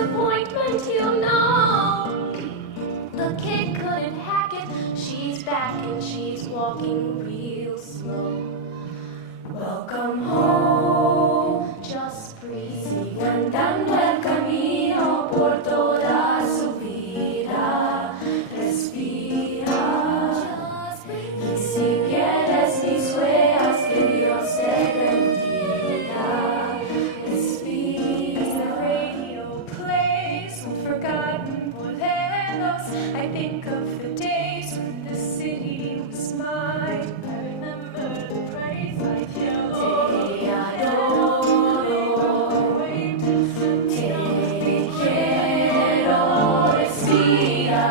disappointment, you know. The kid couldn't hack it. She's back and she's walking real slow. Welcome home, just breathe. Sigue andando el camino por toda su vida. Respira. Y si pierdes mis huellas, que Dios te bendiga. Respira. As the radio plays with forgotten boleros, I think of the days when the city was mine. I remember the praise I feel. Te adoro, te quiero, respira,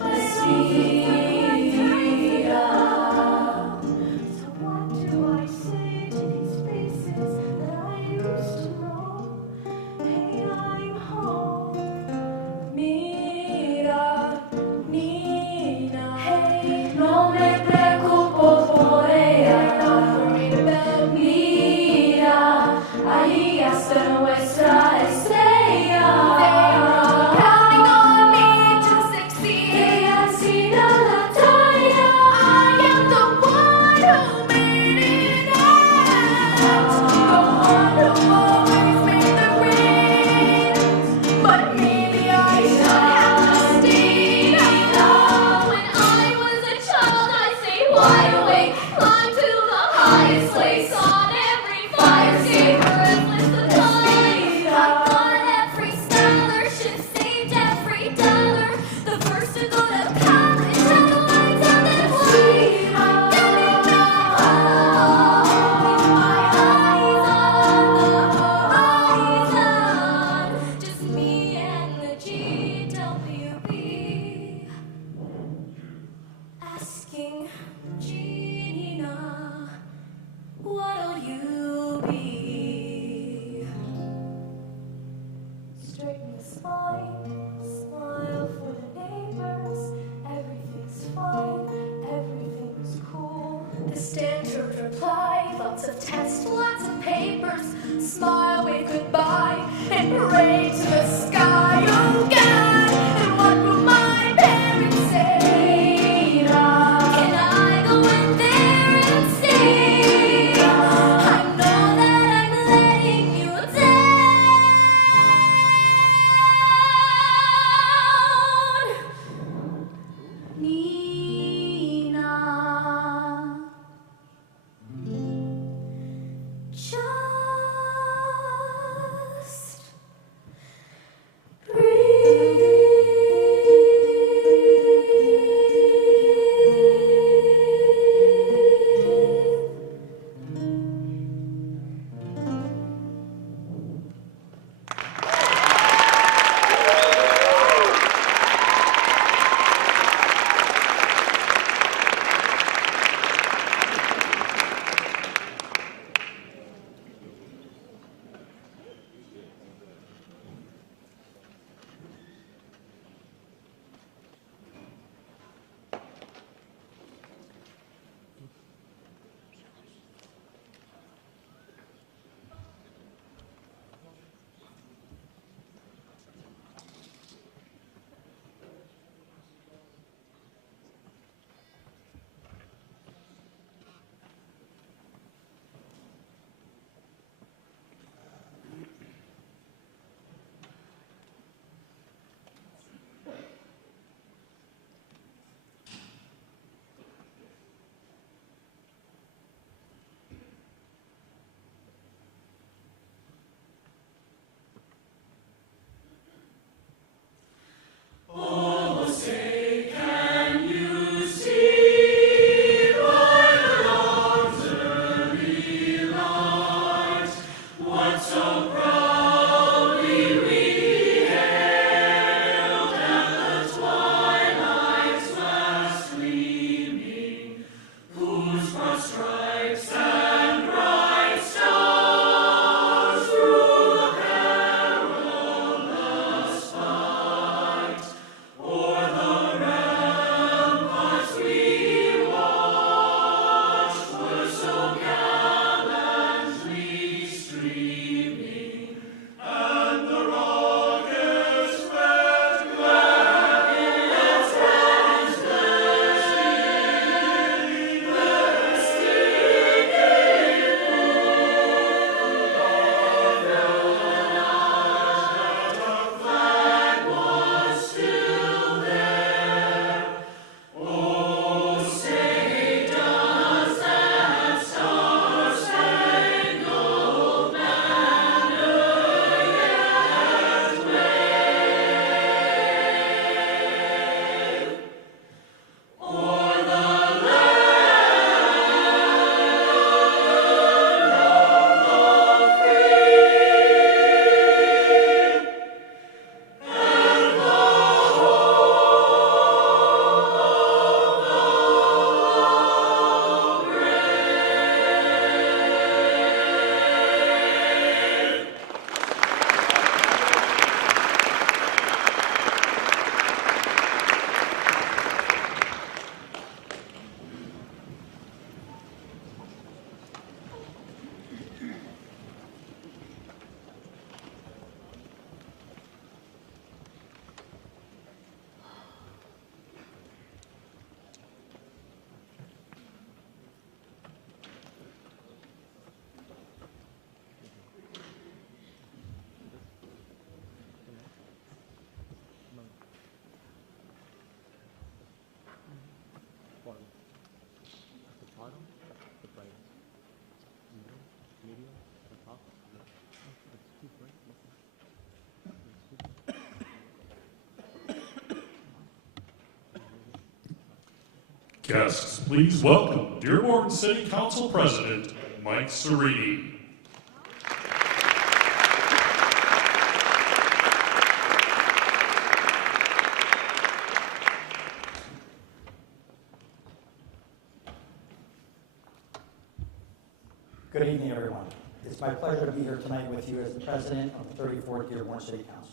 respira. So what do I say to these faces that I used to know? Hey, I'm home. Mira, Nina. Hey, no me preocupo por ella. Not worried about Mira. Ahí está nuestra estrella. They are counting on me to succeed. Ella ha sido la talla. I am the one who made it out. The one who always made the grades. But maybe I should have stayed. When I was a child, I stayed wide awake, climbed to the highest place on every fire escape. Breathless the time. I got every scholarship, saved every dollar. The first to go to college, had the lights out and white. I'm getting back with my eyes on the horizon. Just me and the GWB. Asking Gina, what'll you be? Straighten the spine, smile for the neighbors. Everything's fine, everything's cool. The standard reply, lots of tests, lots of papers. Smile, wave goodbye, and pray to the sky. Oh God, and what will my parents say? Can I go in there and stay? I know that I'm letting you down, Nina. Just breathe. Guests, please welcome Dearborn City Council President Mike Cerini. Good evening, everyone. It's my pleasure to be here tonight with you as the president of the 34th Dearborn City Council.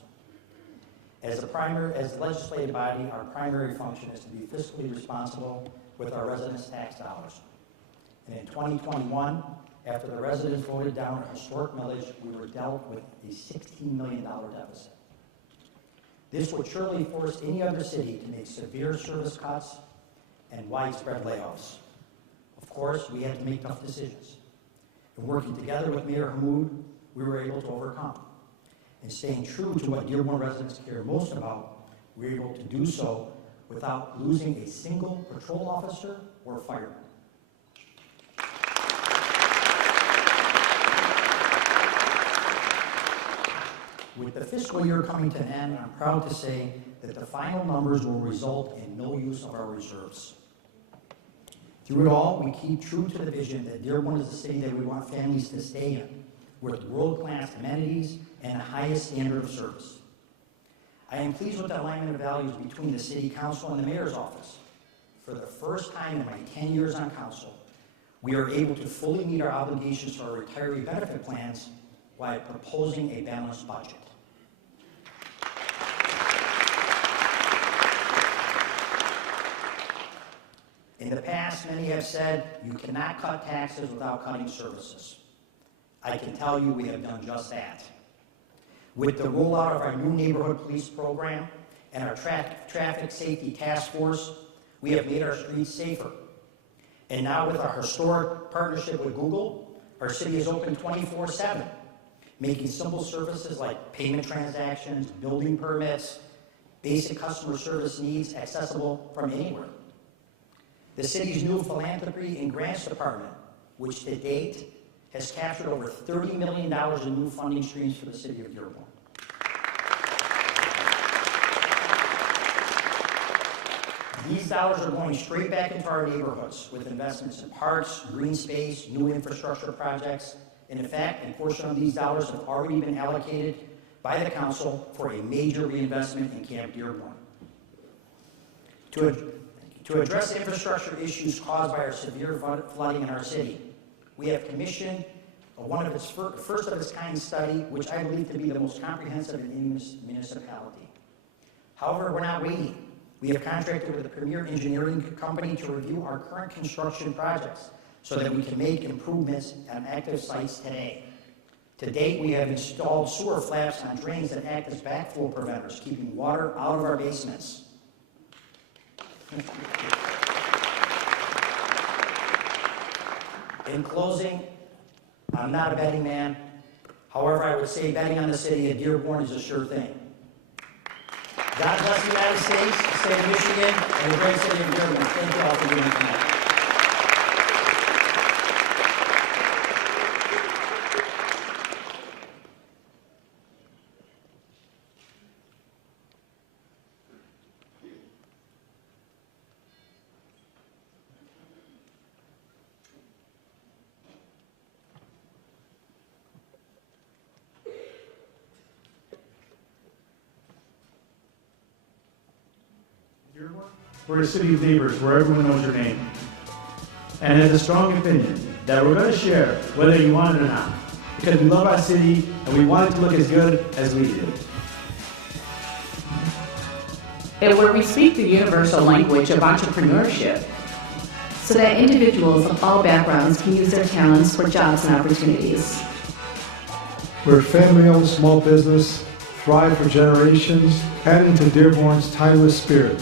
As the legislative body, our primary function is to be fiscally responsible with our residents' tax dollars. And in 2021, after the residents voted down a historic millage, we were dealt with a $16 million deficit. This would surely force any other city to make severe service cuts and widespread layoffs. Of course, we had to make tough decisions. And working together with Mayor Hammoud, we were able to overcome. And staying true to what Dearborn residents care most about, we were able to do so without losing a single patrol officer or fireman. With the fiscal year coming to an end, I'm proud to say that the final numbers will result in no use of our reserves. Through it all, we keep true to the vision that Dearborn is the city that we want families to stay in, with world-class amenities and the highest standard of service. I am pleased with the alignment of values between the City Council and the Mayor's office. For the first time in my 10 years on council, we are able to fully meet our obligations to our retiree benefit plans while proposing a balanced budget. In the past, many have said you cannot cut taxes without cutting services. I can tell you we have done just that. With the rollout of our new neighborhood police program and our traffic safety task force, we have made our streets safer. And now with our historic partnership with Google, our city is open 24/7, making simple services like payment transactions, building permits, basic customer service needs accessible from anywhere. The city's new philanthropy and grants department, which to date has captured over $30 million in new funding streams for the city of Dearborn. These dollars are going straight back into our neighborhoods with investments in parks, green space, new infrastructure projects, and in fact, a portion of these dollars have already been allocated by the council for a major reinvestment in Camp Dearborn. To address infrastructure issues caused by our severe flooding in our city, we have commissioned one of its first of its kind study, which I believe to be the most comprehensive in any municipality. However, we're not waiting. We have contracted with a premier engineering company to review our current construction projects so that we can make improvements on active sites today. To date, we have installed sewer flaps on drains that act as backflow preventers, keeping water out of our basements. In closing, I'm not a betting man. However, I would say betting on the city of Dearborn is a sure thing. God bless the United States, the state of Michigan, and the great city of Dearborn. Thank you all for being here tonight. We're a city of neighbors where everyone knows your name and has a strong opinion that we're going to share whether you want it or not, because we love our city and we want it to look as good as we do. And where we speak the universal language of entrepreneurship so that individuals of all backgrounds can use their talents for jobs and opportunities. We're a family-owned small business, thrive for generations, adding to Dearborn's timeless spirit.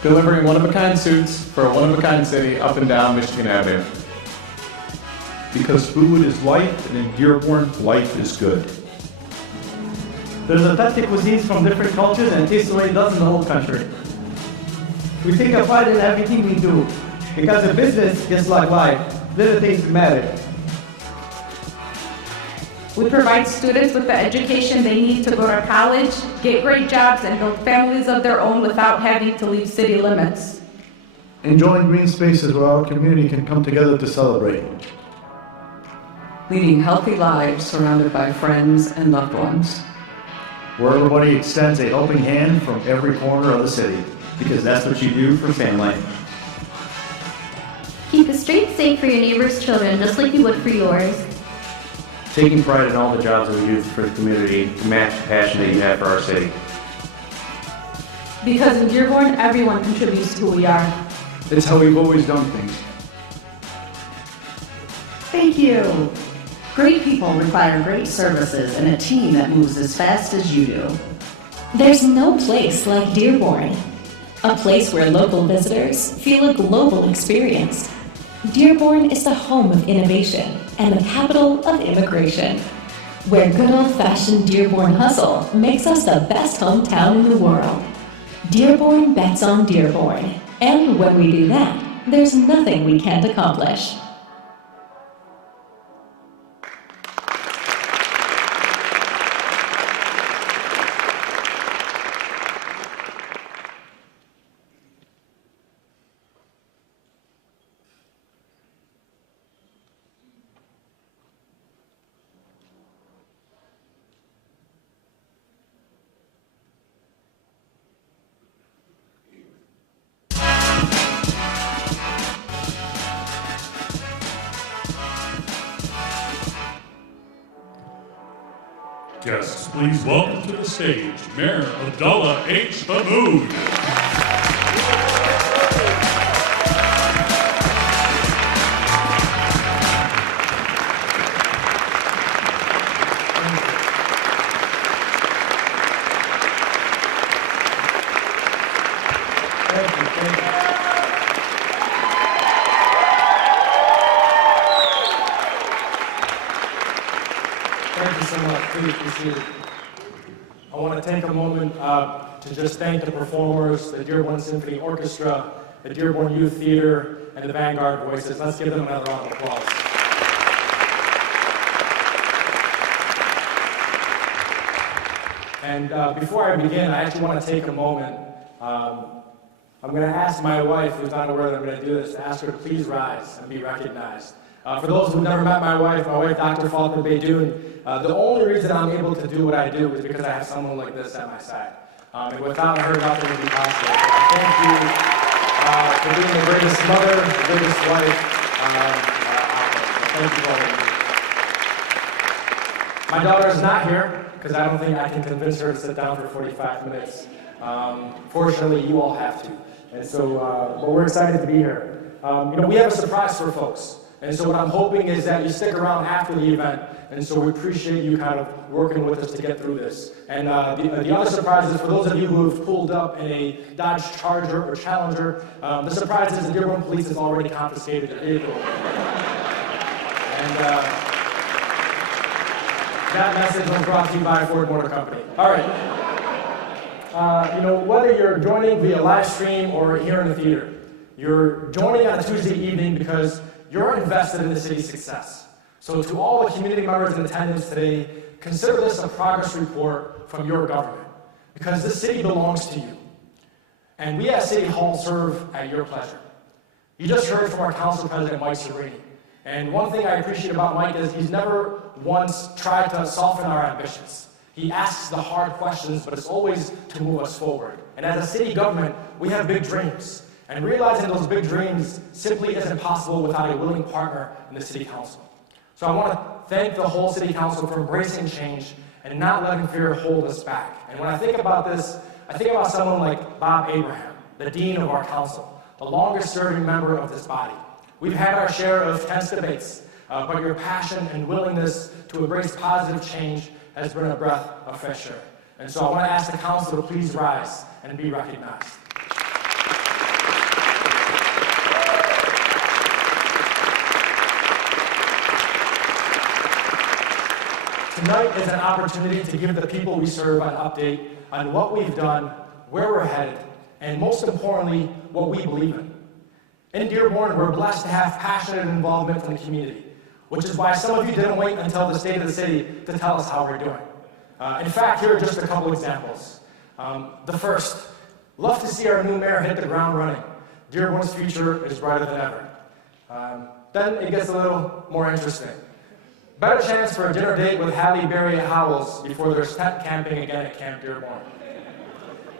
Delivering one-of-a-kind suits for a one-of-a-kind city up and down Michigan Avenue. Because food is life, and in Dearborn, life is good. There's authentic cuisines from different cultures and it tastes the way it does in the whole country. We take a pride in everything we do, because a business, just like life, little things matter. We provide students with the education they need to go to college, get great jobs, and build families of their own without having to leave city limits. enjoying green spaces where our community can come together to celebrate. Leading healthy lives surrounded by friends and loved ones. Where everybody extends a helping hand from every corner of the city, because that's what you do for family. Keep the streets safe for your neighbors' children, just like you would for yours. Taking pride in all the jobs that we do for the community to match the passion that you have for our city. Because in Dearborn, everyone contributes to who we are. It's how we've always done things. Thank you. Great people require great services and a team that moves as fast as you do. There's no place like Dearborn, a place where local visitors feel a global experience. Dearborn is the home of innovation and the capital of immigration, where good old-fashioned Dearborn hustle makes us the best hometown in the world. Dearborn bets on Dearborn, and when we do that, there's nothing we can't accomplish. Guests, please welcome to the stage Mayor Abdullah H. Mahmood. Thank you so much. Please be seated. I want to take a moment to just thank the performers, the Dearborn Symphony Orchestra, the Dearborn Youth Theater, and the Vanguard Voices. Let's give them another round of applause. And before I begin, I actually want to take a moment. I'm going to ask my wife, who's not aware that I'm going to do this, to ask her to please rise and be recognized. For those who've never met my wife, Dr. Faulkner Beydoun, the only reason I'm able to do what I do is because I have someone like this at my side. And without her, nothing would be possible. Thank you for being the greatest mother, the greatest wife out there. Thank you all. My daughter is not here because I don't think I can convince her to sit down for 45 minutes. Fortunately, you all have to. And so, but we're excited to be here. We have a surprise for folks. And so what I'm hoping is that you stick around after the event, and so we appreciate you kind of working with us to get through this. And the other surprise is for those of you who have pulled up in a Dodge Charger or Challenger, the surprise is the Dearborn Police has already confiscated your vehicle. And that message was brought to you by Ford Motor Company. All right. Whether you're joining via live stream or here in the theater, you're joining on a Tuesday evening because you're invested in the city's success. So to all the community members in attendance today, consider this a progress report from your government, because this city belongs to you. And we at City Hall serve at your pleasure. You just heard from our Council President, Mike Serini. And one thing I appreciate about Mike is he's never once tried to soften our ambitions. He asks the hard questions, but it's always to move us forward. And as a city government, we have big dreams. And realizing those big dreams simply isn't possible without a willing partner in the City Council. So I want to thank the whole City Council for embracing change and not letting fear hold us back. And when I think about this, I think about someone like Bob Abraham, the Dean of our Council, the longest serving member of this body. We've had our share of tense debates, but your passion and willingness to embrace positive change has been a breath of fresh air. And so I want to ask the Council to please rise and be recognized. Tonight is an opportunity to give the people we serve an update on what we've done, where we're headed, and most importantly, what we believe in. In Dearborn, we're blessed to have passionate involvement from the community, which is why some of you didn't wait until the state of the city to tell us how we're doing. In fact, here are just a couple examples. The first, love to see our new mayor hit the ground running. Dearborn's future is brighter than ever. Then it gets a little more interesting. Better chance for a dinner date with Halle Berry at Howells before there's tent camping again at Camp Dearborn.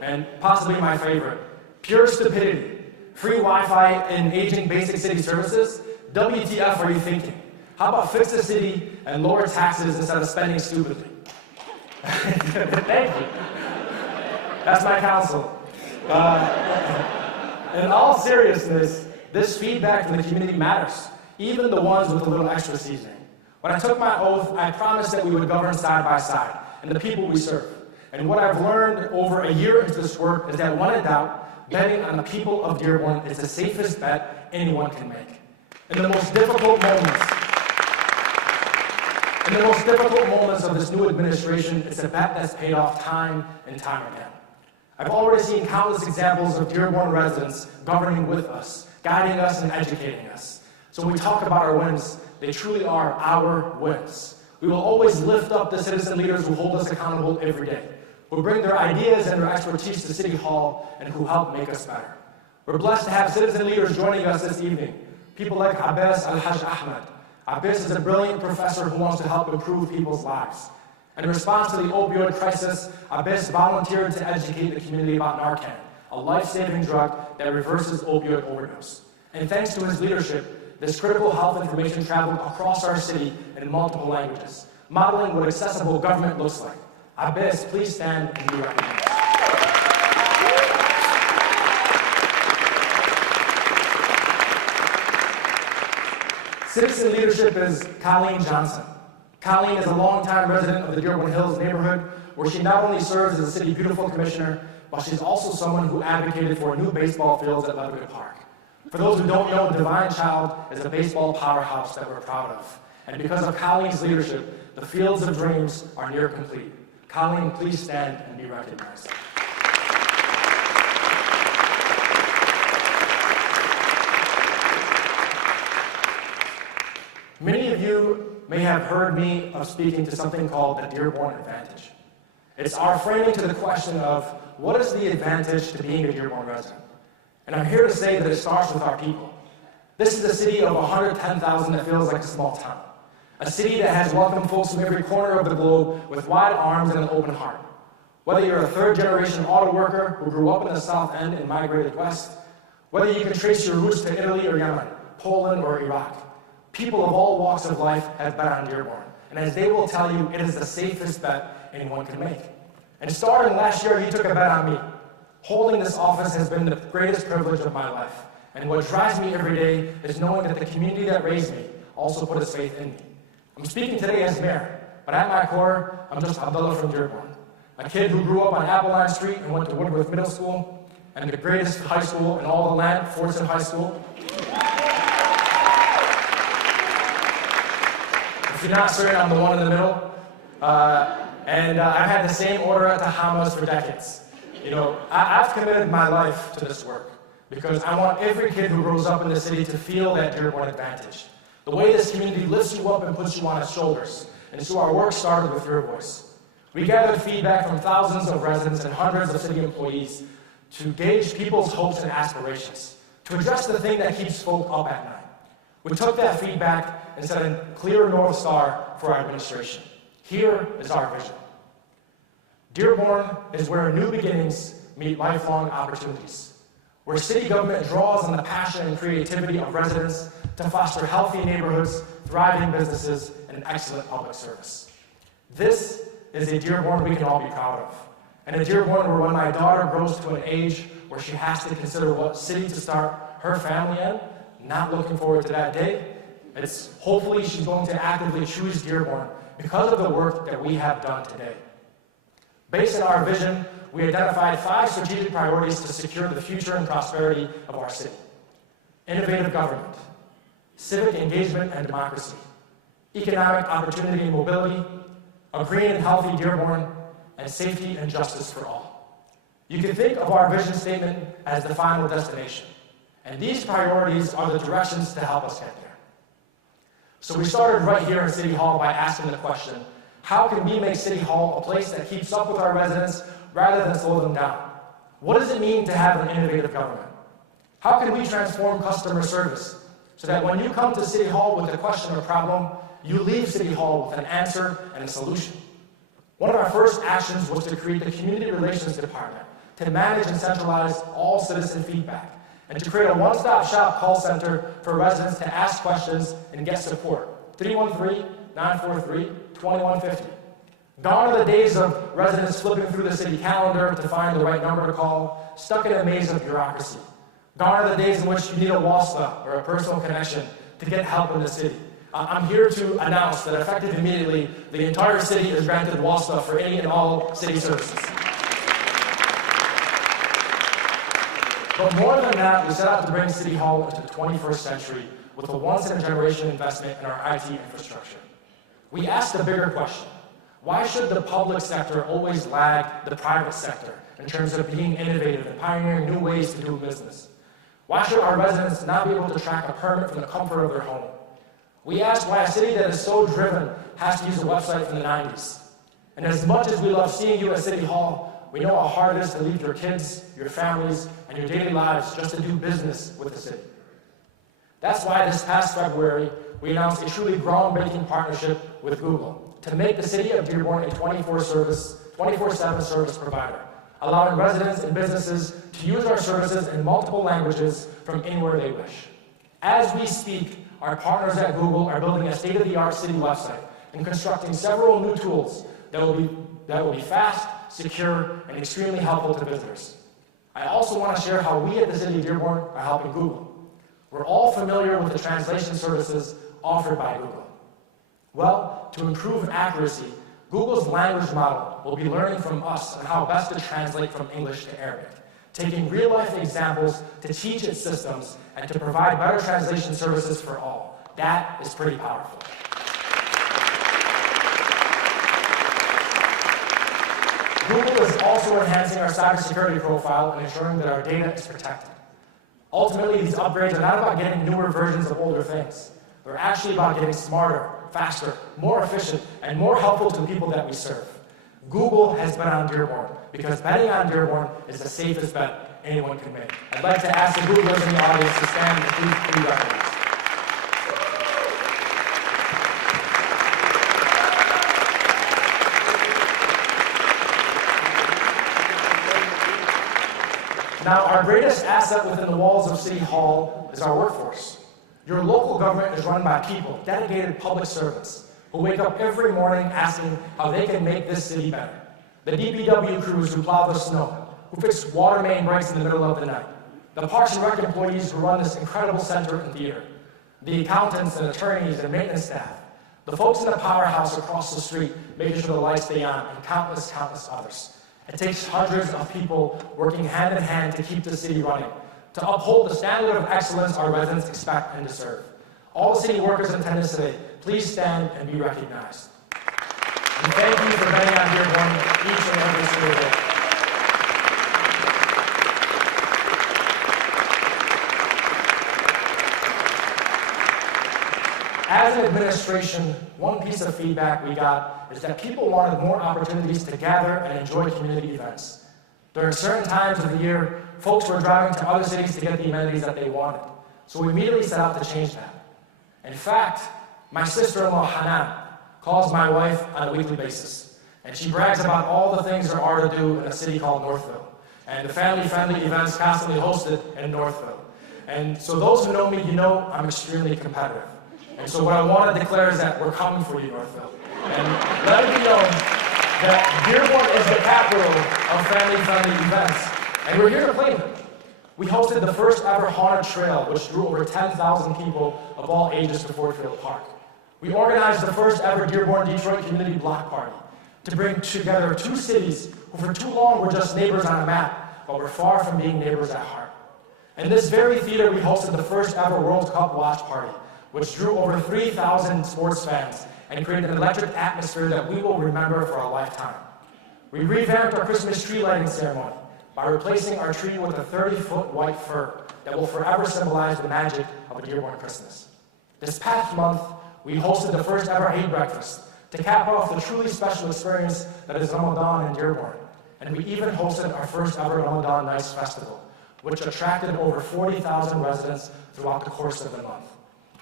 And possibly my favorite, pure stupidity. Free Wi-Fi and aging basic city services? WTF are you thinking? How about fix the city and lower taxes instead of spending stupidly? Thank you. That's my counsel. In all seriousness, this feedback from the community matters, even the ones with a little extra seasoning. When I took my oath, I promised that we would govern side by side, and the people we serve. And what I've learned over a year into this work is that when in doubt, betting on the people of Dearborn is the safest bet anyone can make. In the most difficult moments of this new administration, it's a bet that's paid off time and time again. I've already seen countless examples of Dearborn residents governing with us, guiding us and educating us. So when we talk about our wins, they truly are our wins. We will always lift up the citizen leaders who hold us accountable every day, who bring their ideas and their expertise to City Hall and who help make us better. We're blessed to have citizen leaders joining us this evening. People like Abbas Al-Haj Ahmed. Abbas is a brilliant professor who wants to help improve people's lives. In response to the opioid crisis, Abbas volunteered to educate the community about Narcan, a life-saving drug that reverses opioid overdose. And thanks to his leadership, this critical health information traveled across our city in multiple languages, modeling what accessible government looks like. Abbas, please stand and be recognized. Citizen leadership is Colleen Johnson. Colleen is a longtime resident of the Dearborn Hills neighborhood, where she not only serves as a City Beautiful Commissioner, but she's also someone who advocated for new baseball fields at Leatherwood Park. For those who don't know, Divine Child is a baseball powerhouse that we're proud of. And because of Colleen's leadership, the Fields of Dreams are near complete. Colleen, please stand and be recognized. Many of you may have heard me speaking to something called the Dearborn Advantage. It's our framing to the question of what is the advantage to being a Dearborn resident? And I'm here to say that it starts with our people. This is a city of 110,000 that feels like a small town. A city that has welcomed folks from every corner of the globe with wide arms and an open heart. Whether you're a third-generation auto worker who grew up in the South End and migrated west, whether you can trace your roots to Italy or Yemen, Poland or Iraq, people of all walks of life have bet on Dearborn. And as they will tell you, it is the safest bet anyone can make. And starting last year, he took a bet on me. Holding this office has been the greatest privilege of my life. And what drives me every day is knowing that the community that raised me also put its faith in me. I'm speaking today as mayor, but at my core, I'm just Abdullah from Dearborn, a kid who grew up on Appleline Street and went to Woodworth Middle School, and the greatest high school in all the land, Fordson High School. If you're not certain, I'm the one in the middle. I've had the same order at the Hamas for decades. You know, I've committed my life to this work because I want every kid who grows up in the city to feel that Dearborn advantage. The way this community lifts you up and puts you on its shoulders. And so our work started with your voice. We gathered feedback from thousands of residents and hundreds of city employees to gauge people's hopes and aspirations, to address the thing that keeps folk up at night. We took that feedback and set a clear North Star for our administration. Here is our vision. Dearborn is where new beginnings meet lifelong opportunities, where city government draws on the passion and creativity of residents to foster healthy neighborhoods, thriving businesses, and excellent public service. This is a Dearborn we can all be proud of, and a Dearborn where when my daughter grows to an age where she has to consider what city to start her family in, not looking forward to that day, it's hopefully she's going to actively choose Dearborn because of the work that we have done today. Based on our vision, we identified 5 strategic priorities to secure the future and prosperity of our city. Innovative government, civic engagement and democracy, economic opportunity and mobility, a green and healthy Dearborn, and safety and justice for all. You can think of our vision statement as the final destination, and these priorities are the directions to help us get there. So we started right here in City Hall by asking the question, how can we make City Hall a place that keeps up with our residents rather than slow them down? What does it mean to have an innovative government? How can we transform customer service so that when you come to City Hall with a question or problem, you leave City Hall with an answer and a solution? One of our first actions was to create the Community Relations Department to manage and centralize all citizen feedback, and to create a one-stop shop call center for residents to ask questions and get support. 313-943-2150. Gone are the days of residents flipping through the city calendar to find the right number to call, stuck in a maze of bureaucracy. Gone are the days in which you need a WASPA or a personal connection to get help in the city. I'm here to announce that effective immediately, the entire city is granted WASPA for any and all city services. But more than that, we set out to bring City Hall into the 21st century with a once-in-a-generation investment in our IT infrastructure. We asked a bigger question. Why should the public sector always lag the private sector in terms of being innovative and pioneering new ways to do business? Why should our residents not be able to track a permit from the comfort of their home? We asked why a city that is so driven has to use a website from the 90s. And as much as we love seeing you at City Hall, we know how hard it is to leave your kids, your families, and your daily lives just to do business with the city. That's why this past February, we announced a truly groundbreaking partnership with Google to make the city of Dearborn a 24/7 service provider, allowing residents and businesses to use our services in multiple languages from anywhere they wish. As we speak, our partners at Google are building a state-of-the-art city website and constructing several new tools that will be fast, secure, and extremely helpful to visitors. I also want to share how we at the City of Dearborn are helping Google. We're all familiar with the translation services offered by Google. Well, to improve accuracy, Google's language model will be learning from us on how best to translate from English to Arabic, taking real-life examples to teach its systems and to provide better translation services for all. That is pretty powerful. Google is also enhancing our cybersecurity profile and ensuring that our data is protected. Ultimately, these upgrades are not about getting newer versions of older things. They're actually about getting smarter, faster, more efficient, and more helpful to the people that we serve. Google has bet on Dearborn because betting on Dearborn is the safest bet anyone can make. I'd like to ask the Googlers in the audience to stand and please be recognized. Now, our greatest asset within the walls of City Hall is our workforce. Your local government is run by people, dedicated public servants, who wake up every morning asking how they can make this city better. The DPW crews who plow the snow, who fix water main breaks in the middle of the night. The Parks and Rec employees who run this incredible center and theater. The accountants and attorneys and maintenance staff. The folks in the powerhouse across the street making sure the lights stay on, and countless others. It takes hundreds of people working hand in hand to keep the city running, to uphold the standard of excellence our residents expect and deserve. All the city workers in attendance today, please stand and be recognized. And thank you for betting on Dearborn each and every single day. As an administration, one piece of feedback we got is that people wanted more opportunities to gather and enjoy community events. During certain times of the year, folks were driving to other cities to get the amenities that they wanted. So we immediately set out to change that. In fact, my sister-in-law, Hanan, calls my wife on a weekly basis. And she brags about all the things there are to do in a city called Northville, and the family-friendly events constantly hosted in Northville. And so those who know me, you know I'm extremely competitive. And so what I want to declare is that we're coming for you, Northville. And let it be known that Dearborn is the capital of family-friendly events, and we're here to claim it. We hosted the first ever haunted trail, which drew over 10,000 people of all ages to Ford Field Park. We organized the first ever Dearborn-Detroit Community Block Party to bring together two cities who for too long were just neighbors on a map, but were far from being neighbors at heart. In this very theater, we hosted the first ever World Cup watch party, which drew over 3,000 sports fans and created an electric atmosphere that we will remember for a lifetime. We revamped our Christmas tree lighting ceremony by replacing our tree with a 30-foot white fir that will forever symbolize the magic of a Dearborn Christmas. This past month, we hosted the first ever Eid breakfast to cap off the truly special experience that is Ramadan in Dearborn. And we even hosted our first ever Ramadan Nights Festival, which attracted over 40,000 residents throughout the course of the month.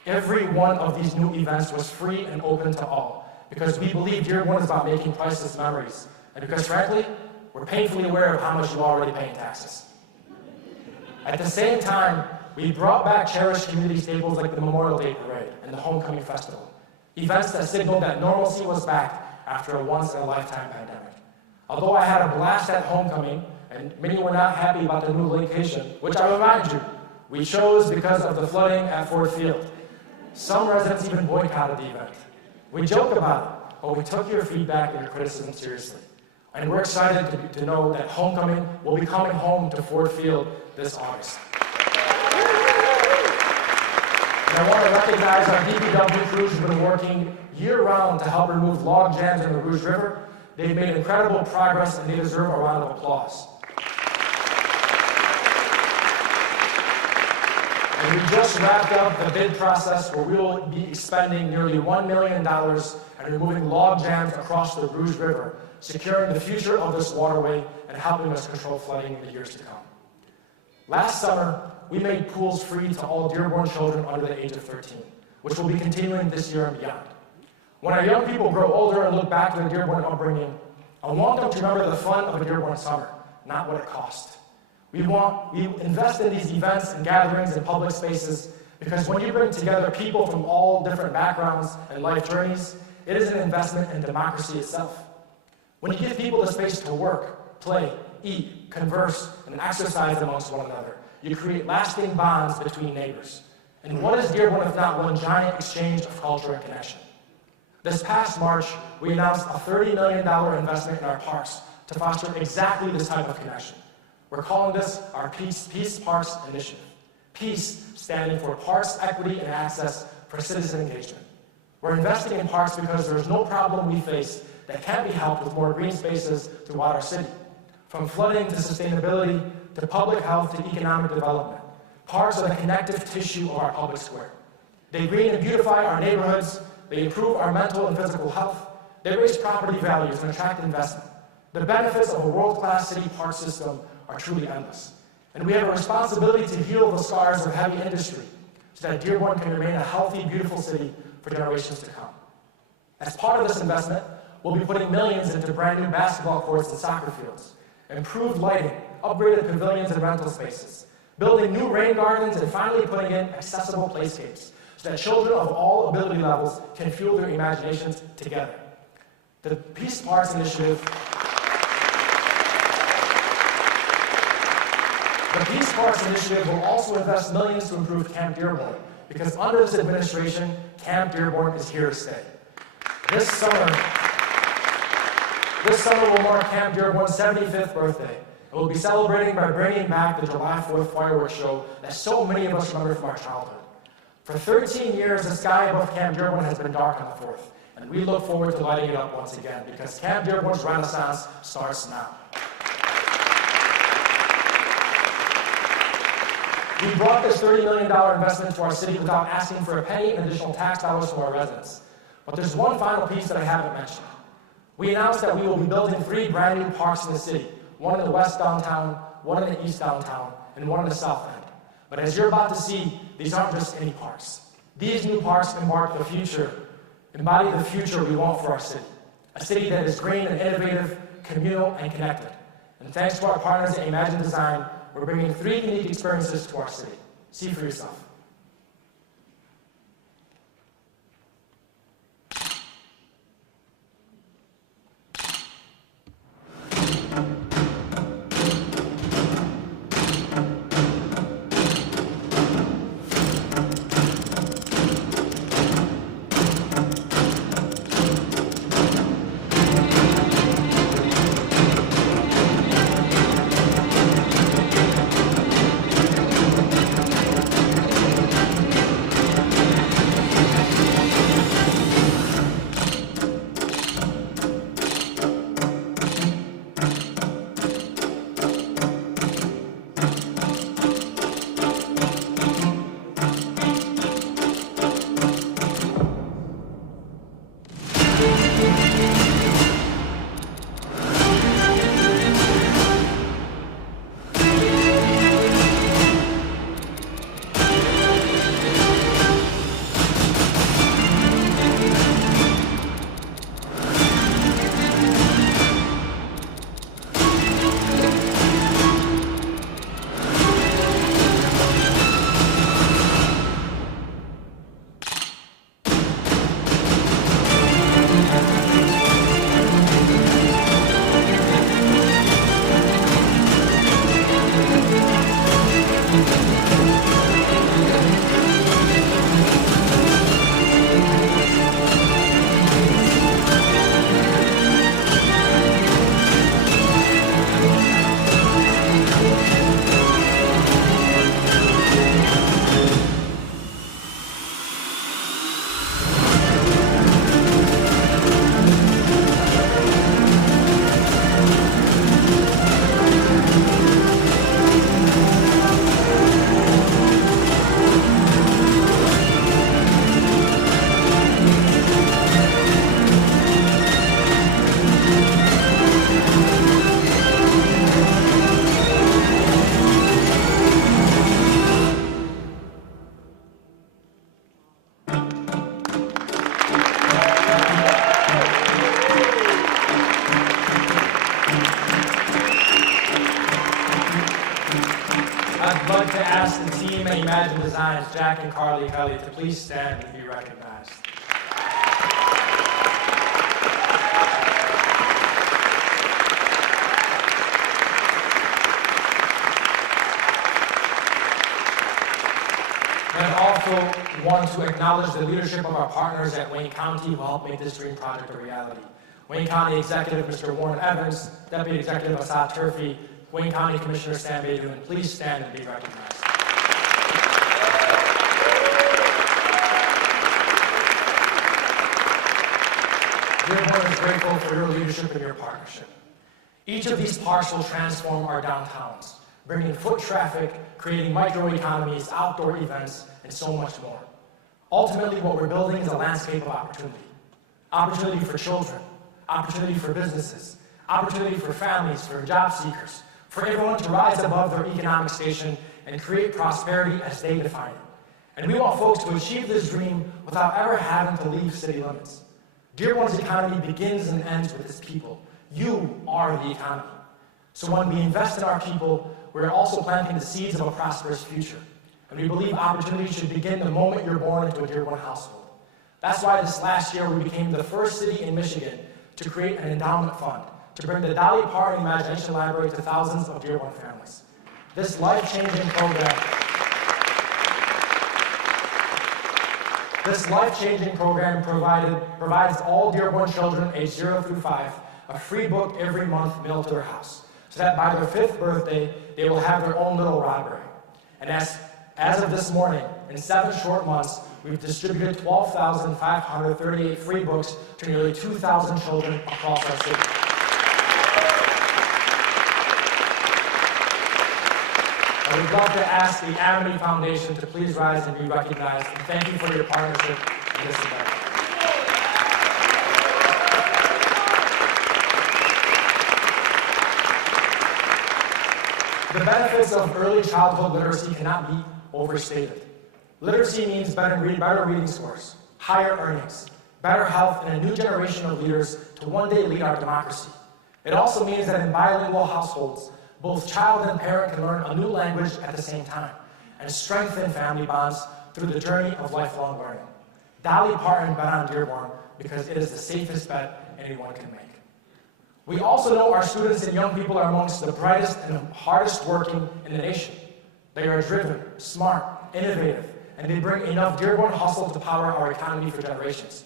Every one of these new events was free and open to all, because we believe Dearborn is about making priceless memories, and because frankly, we're painfully aware of how much you already pay in taxes. At the same time, we brought back cherished community staples like the Memorial Day Parade and the Homecoming Festival, events that signaled that normalcy was back after a once-in-a-lifetime pandemic. Although I had a blast at Homecoming, and many were not happy about the new location, which I remind you, we chose because of the flooding at Ford Field. Some residents even boycotted the event. We joke about it, but we took your feedback and your criticism seriously. And we're excited to know that Homecoming will be coming home to Ford Field this August. And I want to recognize our DPW crews who've been working year-round to help remove log jams in the Rouge River. They've made incredible progress and they deserve a round of applause. And we just wrapped up the bid process where we will be expending nearly $1 million and removing log jams across the Rouge River, securing the future of this waterway and helping us control flooding in the years to come. Last summer, we made pools free to all Dearborn children under the age of 13, which will be continuing this year and beyond. When our young people grow older and look back to their Dearborn upbringing, I want them to remember the fun of a Dearborn summer, not what it cost. We invest in these events and gatherings and public spaces because when you bring together people from all different backgrounds and life journeys, it is an investment in democracy itself. When you give people the space to work, play, eat, converse, and exercise amongst one another, you create lasting bonds between neighbors. And what is Dearborn if not one giant exchange of culture and connection? This past March, we announced a $30 million investment in our parks to foster exactly this type of connection. We're calling this our Peace Parks Initiative. Peace standing for Parks, Equity, and Access for Citizen Engagement. We're investing in parks because there's no problem we face that can't be helped with more green spaces throughout our city. From flooding to sustainability, to public health, to economic development. Parks are the connective tissue of our public square. They green and beautify our neighborhoods, they improve our mental and physical health, they raise property values and attract investment. The benefits of a world-class city park system are truly endless. And we have a responsibility to heal the scars of heavy industry so that Dearborn can remain a healthy, beautiful city for generations to come. As part of this investment, we'll be putting millions into brand new basketball courts and soccer fields, improved lighting, upgraded pavilions and rental spaces, building new rain gardens, and finally putting in accessible playscapes so that children of all ability levels can fuel their imaginations together. The Peace Parks Initiative will also invest millions to improve Camp Dearborn, because under this administration, Camp Dearborn is here to stay. This summer will mark Camp Dearborn's 75th birthday. And we'll be celebrating by bringing back the July 4th fireworks show that so many of us remember from our childhood. For 13 years, the sky above Camp Dearborn has been dark on the 4th, and we look forward to lighting it up once again, because Camp Dearborn's renaissance starts now. We brought this $30 million investment to our city without asking for a penny in additional tax dollars from our residents. But there's one final piece that I haven't mentioned. We announced that we will be building 3 brand new parks in the city, one in the west downtown, one in the east downtown, and one in the south end. But as you're about to see, these aren't just any parks. These new parks embody the future we want for our city. A city that is green and innovative, communal, and connected. And thanks to our partners at Imagine Design, we're bringing 3 unique experiences to our city. See for yourself. like to ask the team at Imagine Designs, Jack and Carly Kelly, to please stand and be recognized. And I also want to acknowledge the leadership of our partners at Wayne County who helped make this dream project a reality. Wayne County Executive Mr. Warren Evans, Deputy Executive Assad Turfy, Wayne County Commissioner Sam Badun, please stand and be recognized. Dearborn is grateful for your leadership and your partnership. Each of these parks will transform our downtowns, bringing foot traffic, creating microeconomies, outdoor events, and so much more. Ultimately, what we're building is a landscape of opportunity. Opportunity for children, opportunity for businesses, opportunity for families, for job seekers, for everyone to rise above their economic station and create prosperity as they define it. And we want folks to achieve this dream without ever having to leave city limits. Dearborn's economy begins and ends with its people. You are the economy. So when we invest in our people, we're also planting the seeds of a prosperous future. And we believe opportunity should begin the moment you're born into a Dearborn household. That's why this last year we became the first city in Michigan to create an endowment fund to bring the Dolly Parton Imagination Library to thousands of Dearborn families. This life-changing program provides all Dearborn children aged 0 through 5 a free book every month mailed to their house, so that by their 5th birthday, they will have their own little library. And as of this morning, in 7 short months, we've distributed 12,538 free books to nearly 2,000 children across our city. I would love to ask the Amity Foundation to please rise and be recognized, and thank you for your partnership in this event. The benefits of early childhood literacy cannot be overstated. Literacy means better reading scores, higher earnings, better health, and a new generation of leaders to one day lead our democracy. It also means that in bilingual households, both child and parent can learn a new language at the same time and strengthen family bonds through the journey of lifelong learning. Dolly Parton bet on Dearborn because it is the safest bet anyone can make. We also know our students and young people are amongst the brightest and hardest working in the nation. They are driven, smart, innovative, and they bring enough Dearborn hustle to power our economy for generations.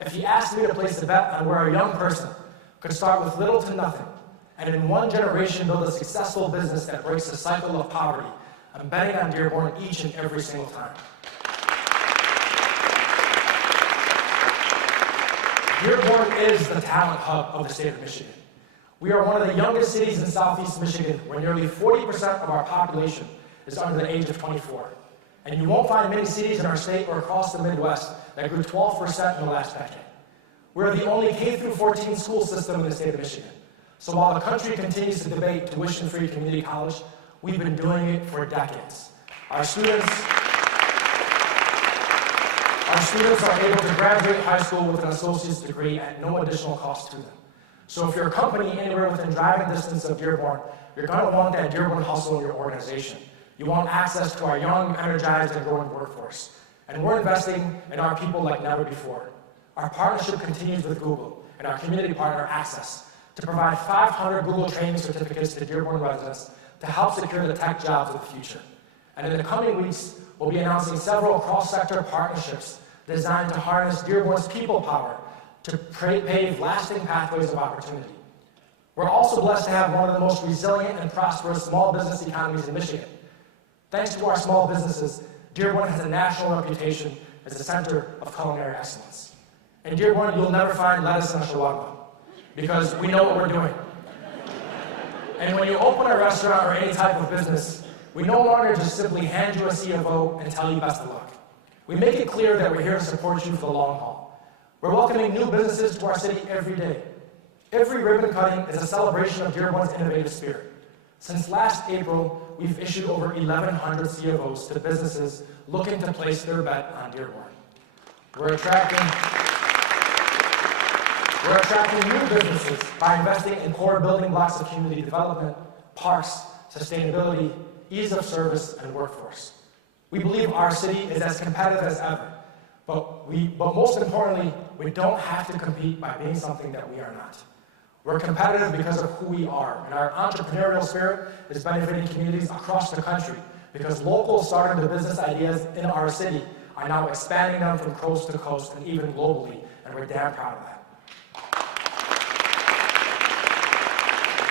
If you asked me to place a bet on where a young person could start with little to nothing, and in one generation build a successful business that breaks the cycle of poverty, I'm betting on Dearborn each and every single time. Dearborn is the talent hub of the state of Michigan. We are one of the youngest cities in Southeast Michigan, where nearly 40% of our population is under the age of 24. And you won't find many cities in our state or across the Midwest that grew 12% in the last decade. We're the only K-14 school system in the state of Michigan. So while the country continues to debate tuition-free community college, we've been doing it for decades. Our students are able to graduate high school with an associate's degree at no additional cost to them. So if you're a company anywhere within driving distance of Dearborn, you're going to want that Dearborn hustle in your organization. You want access to our young, energized, and growing workforce. And we're investing in our people like never before. Our partnership continues with Google and our community partner Access to provide 500 Google training certificates to Dearborn residents to help secure the tech jobs of the future. And in the coming weeks, we'll be announcing several cross-sector partnerships designed to harness Dearborn's people power to pave lasting pathways of opportunity. We're also blessed to have one of the most resilient and prosperous small business economies in Michigan. Thanks to our small businesses, Dearborn has a national reputation as a center of culinary excellence. In Dearborn, you'll never find lettuce in a shawarma, because we know what we're doing. And when you open a restaurant or any type of business, we no longer just simply hand you a CFO and tell you best of luck. We make it clear that we're here to support you for the long haul. We're welcoming new businesses to our city every day. Every ribbon cutting is a celebration of Dearborn's innovative spirit. Since last April, we've issued over 1,100 CFOs to businesses looking to place their bet on Dearborn. We're attracting new businesses by investing in core building blocks of community development, parks, sustainability, ease of service, and workforce. We believe our city is as competitive as ever, but most importantly, we don't have to compete by being something that we are not. We're competitive because of who we are, and our entrepreneurial spirit is benefiting communities across the country because locals starting the business ideas in our city are now expanding them from coast to coast and even globally, and we're damn proud of that.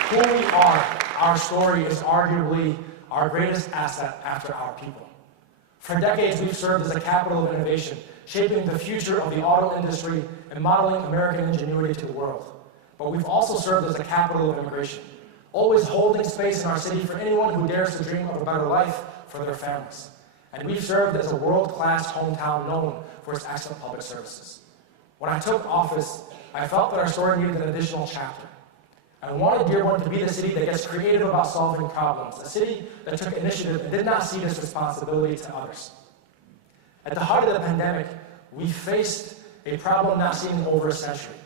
Who we are, our story is arguably our greatest asset after our people. For decades, we've served as a capital of innovation, shaping the future of the auto industry and modeling American ingenuity to the world. But we've also served as a capital of immigration, always holding space in our city for anyone who dares to dream of a better life for their families. And we've served as a world-class hometown known for its excellent public services. When I took office, I felt that our story needed an additional chapter. I wanted Dearborn to be the city that gets creative about solving problems, a city that took initiative and did not see this responsibility to others. At the heart of the pandemic, we faced a problem not seen in over a century.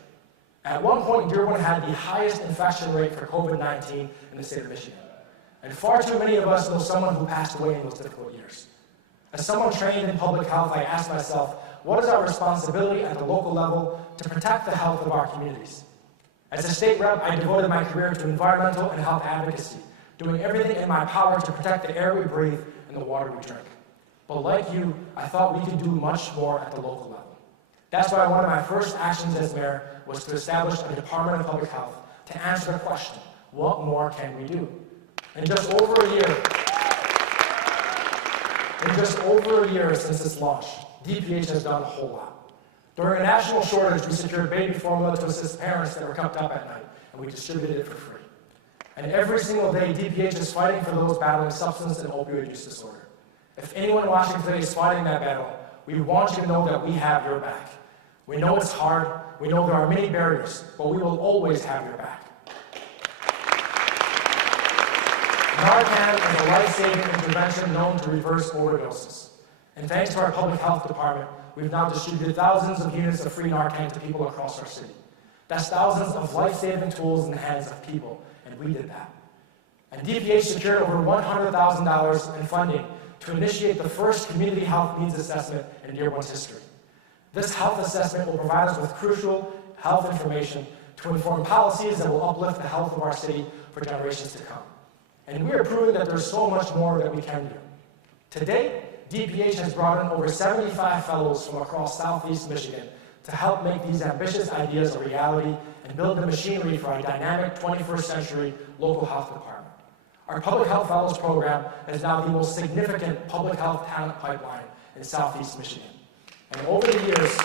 At one point, Dearborn had the highest infection rate for COVID-19 in the state of Michigan. And far too many of us know someone who passed away in those difficult years. As someone trained in public health, I asked myself, what is our responsibility at the local level to protect the health of our communities? As a state rep, I devoted my career to environmental and health advocacy, doing everything in my power to protect the air we breathe and the water we drink. But like you, I thought we could do much more at the local level. That's why one of my first actions as mayor was to establish a Department of Public Health to answer the question, what more can we do? In just over a year since its launch, DPH has done a whole lot. During a national shortage, we secured baby formula to assist parents that were kept up at night, and we distributed it for free. And every single day, DPH is fighting for those battling substance and opioid use disorder. If anyone watching today is fighting that battle, we want you to know that we have your back. We know it's hard, we know there are many barriers, but we will always have your back. Narcan is a life-saving intervention known to reverse overdoses. And thanks to our public health department, we've now distributed thousands of units of free Narcan to people across our city. That's thousands of life-saving tools in the hands of people, and we did that. And DPH secured over $100,000 in funding to initiate the first community health needs assessment in Dearborn's history. This health assessment will provide us with crucial health information to inform policies that will uplift the health of our city for generations to come. And we are proving that there's so much more that we can do. To date, DPH has brought in over 75 fellows from across Southeast Michigan to help make these ambitious ideas a reality and build the machinery for a dynamic 21st century local health department. Our Public Health Fellows program is now the most significant public health talent pipeline in Southeast Michigan. And over the years,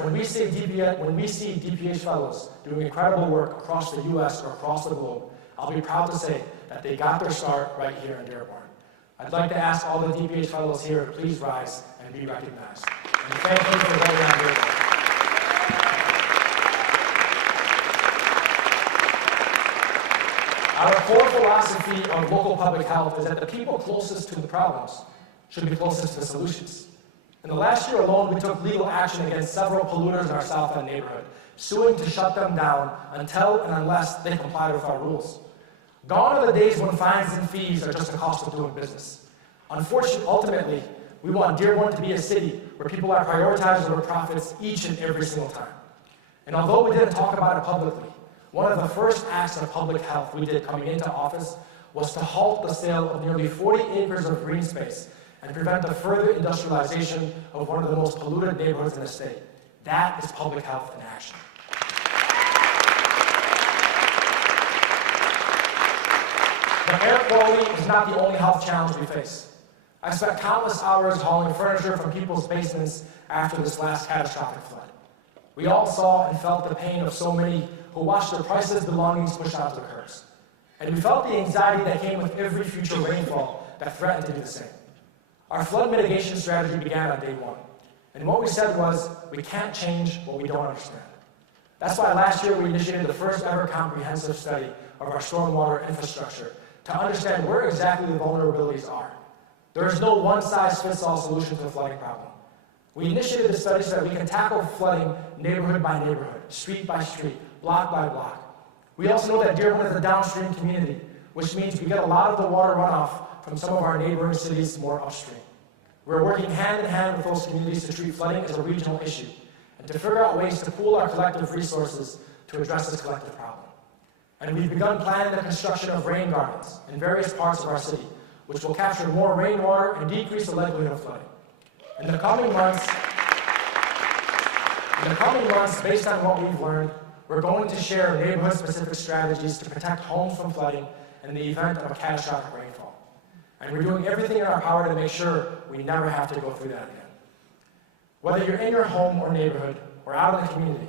when we see DPH fellows doing incredible work across the U.S. or across the globe, I'll be proud to say that they got their start right here in Dearborn. I'd like to ask all the DPH fellows here to please rise and be recognized. And thank you for voting on Dearborn. Our core philosophy of local public health is that the people closest to the problems should be closest to the solutions. In the last year alone, we took legal action against several polluters in our South End neighborhood, suing to shut them down until and unless they complied with our rules. Gone are the days when fines and fees are just the cost of doing business. Unfortunately, ultimately, we want Dearborn to be a city where people are prioritized over profits each and every single time. And although we didn't talk about it publicly, one of the first acts of public health we did coming into office was to halt the sale of nearly 40 acres of green space and prevent the further industrialization of one of the most polluted neighborhoods in the state. That is public health in action. But air quality is not the only health challenge we face. I spent countless hours hauling furniture from people's basements after this last catastrophic flood. We all saw and felt the pain of so many who watched their priceless belongings pushed onto the curbs. And we felt the anxiety that came with every future rainfall that threatened to do the same. Our flood mitigation strategy began on day one. And what we said was, we can't change what we don't understand. That's why last year we initiated the first ever comprehensive study of our stormwater infrastructure to understand where exactly the vulnerabilities are. There is no one-size-fits-all solution to the flooding problem. We initiated the study so that we can tackle flooding neighborhood by neighborhood, street by street, block by block. We also know that Dearborn is a downstream community which means we get a lot of the water runoff from some of our neighboring cities more upstream. We're working hand in hand with those communities to treat flooding as a regional issue and to figure out ways to pool our collective resources to address this collective problem. And we've begun planning the construction of rain gardens in various parts of our city, which will capture more rainwater and decrease the likelihood of flooding. In the coming months, based on what we've learned, we're going to share neighborhood-specific strategies to protect homes from flooding in the event of a catastrophic rainfall. And we're doing everything in our power to make sure we never have to go through that again. Whether you're in your home or neighborhood or out in the community,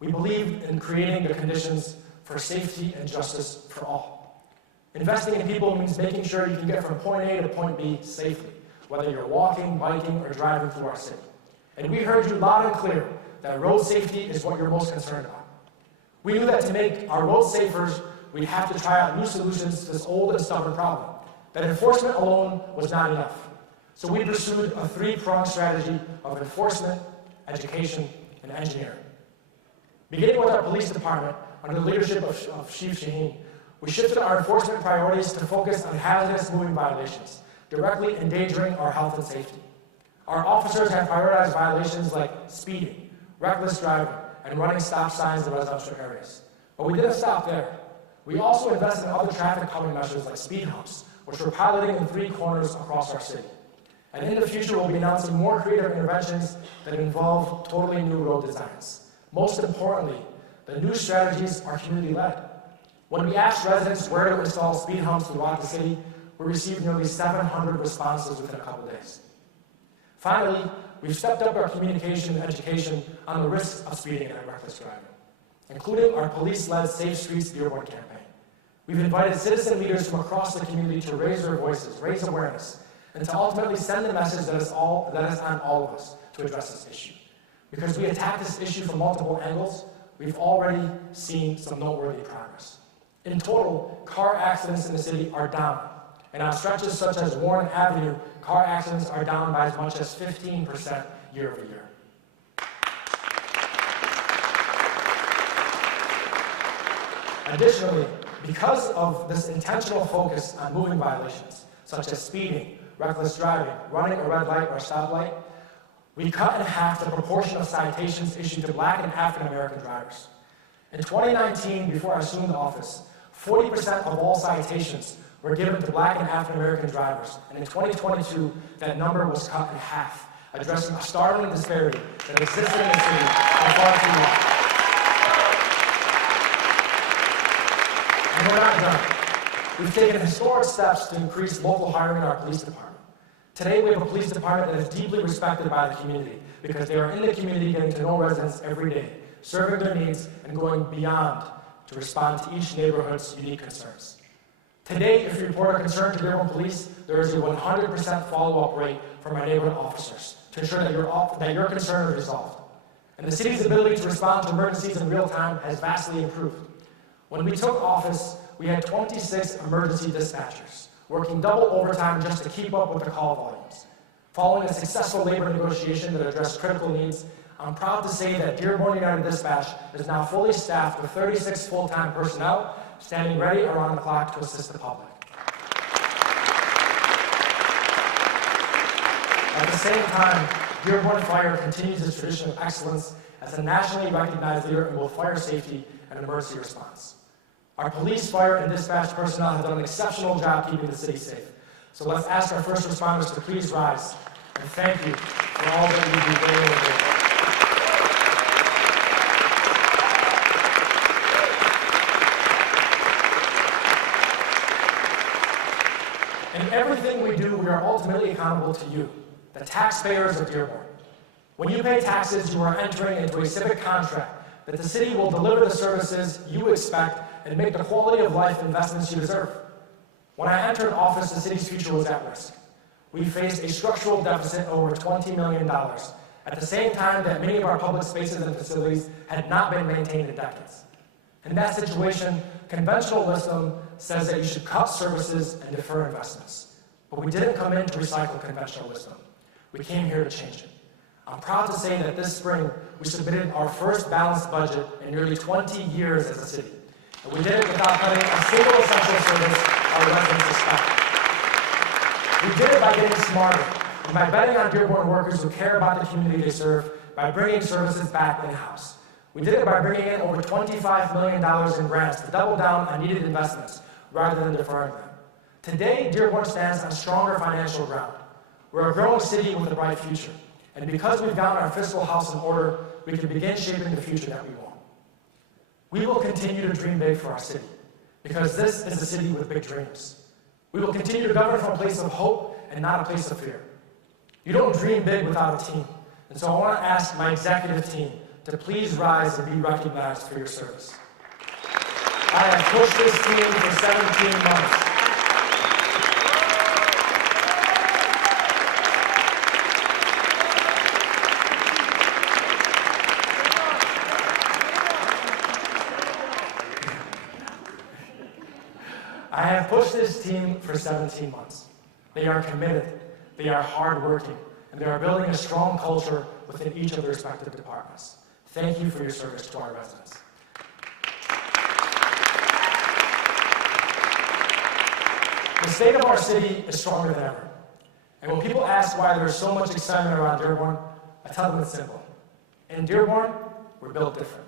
we believe in creating the conditions for safety and justice for all. Investing in people means making sure you can get from point A to point B safely, whether you're walking, biking, or driving through our city. And we heard you loud and clear that road safety is what you're most concerned about. We knew that to make our roads safer, we'd have to try out new solutions to this old and stubborn problem, that enforcement alone was not enough. So we pursued a three-pronged strategy of enforcement, education, and engineering. Beginning with our police department, under the leadership of Chief Shaheen, we shifted our enforcement priorities to focus on hazardous moving violations, directly endangering our health and safety. Our officers have prioritized violations like speeding, reckless driving, and running stop signs in residential areas. But we didn't stop there. We also invested in other traffic calming measures like speed humps, which we're piloting in 3 corners across our city. And in the future, we'll be announcing more creative interventions that involve totally new road designs. Most importantly, the new strategies are community-led. When we asked residents where to install speed humps throughout the city, we received nearly 700 responses within a couple days. Finally, we've stepped up our communication and education on the risks of speeding and reckless driving, including our police-led Safe Streets Dearborn campaign. We've invited citizen leaders from across the community to raise their voices, raise awareness, and to ultimately send the message that is on all of us to address this issue. Because we attack this issue from multiple angles, we've already seen some noteworthy progress. In total, car accidents in the city are down, and on stretches such as Warren Avenue, car accidents are down by as much as 15% year over year. Additionally, because of this intentional focus on moving violations, such as speeding, reckless driving, running a red light or a stoplight, we cut in half the proportion of citations issued to Black and African American drivers. In 2019, before I assumed office, 40% of all citations were given to Black and African American drivers, and in 2022, that number was cut in half, addressing a startling disparity that existed in the city for far too long. And we're not done. We've taken historic steps to increase local hiring in our police department. Today, we have a police department that is deeply respected by the community because they are in the community getting to know residents every day, serving their needs and going beyond to respond to each neighborhood's unique concerns. Today, if you report a concern to Dearborn Police, there is a 100% follow-up rate from our neighborhood officers to ensure that your concern is resolved. And the city's ability to respond to emergencies in real time has vastly improved. When we took office, we had 26 emergency dispatchers, working double overtime just to keep up with the call volumes. Following a successful labor negotiation that addressed critical needs, I'm proud to say that Dearborn United Dispatch is now fully staffed with 36 full-time personnel, standing ready around the clock to assist the public. At the same time, Dearborn Fire continues its tradition of excellence as a nationally recognized leader in both fire safety and emergency response. Our police, fire, and dispatch personnel have done an exceptional job keeping the city safe. So let's ask our first responders to please rise and thank you for all that you do day over day. In everything we do, we are ultimately accountable to you, the taxpayers of Dearborn. When you pay taxes, you are entering into a civic contract that the city will deliver the services you expect and make the quality of life investments you deserve. When I entered office, the city's future was at risk. We faced a structural deficit of over $20 million, at the same time that many of our public spaces and facilities had not been maintained in decades. In that situation, conventional wisdom says that you should cut services and defer investments. But we didn't come in to recycle conventional wisdom. We came here to change it. I'm proud to say that this spring, we submitted our first balanced budget in nearly 20 years as a city. And we did it without cutting a single essential service our residents expect. We did it by getting smarter, and by betting on Dearborn workers who care about the community they serve, by bringing services back in-house. We did it by bringing in over $25 million in grants to double down on needed investments rather than deferring them. Today, Dearborn stands on stronger financial ground. We're a growing city with a bright future. And because we've gotten our fiscal house in order, we can begin shaping the future that we want. We will continue to dream big for our city, because this is a city with big dreams. We will continue to govern from a place of hope and not a place of fear. You don't dream big without a team. And so I want to ask my executive team to please rise and be recognized for your service. I have pushed this team for 17 months. I have pushed this team for 17 months. They are committed, they are hardworking, and they are building a strong culture within each of their respective departments. Thank you for your service to our residents. The state of our city is stronger than ever. And when people ask why there's so much excitement around Dearborn, I tell them it's simple. In Dearborn, we're built different.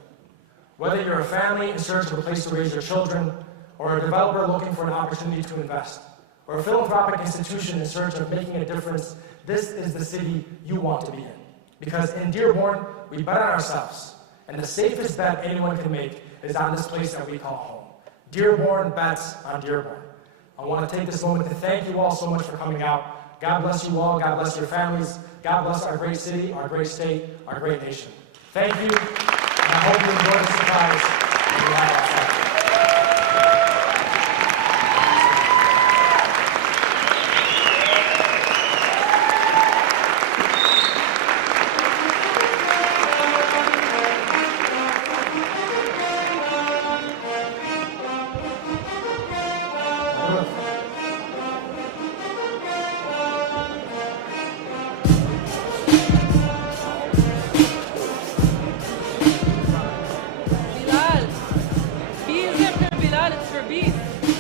Whether you're a family in search of a place to raise your children, or a developer looking for an opportunity to invest, or a philanthropic institution in search of making a difference, this is the city you want to be in. Because in Dearborn, we bet on ourselves, and the safest bet anyone can make is on this place that we call home. Dearborn bets on Dearborn. I want to take this moment to thank you all so much for coming out. God bless you all, God bless your families, God bless our great city, our great state, our great nation. Thank you, and I hope you enjoy the surprise that we have outside. Bilal, B isn't for Bilal, it's for beast.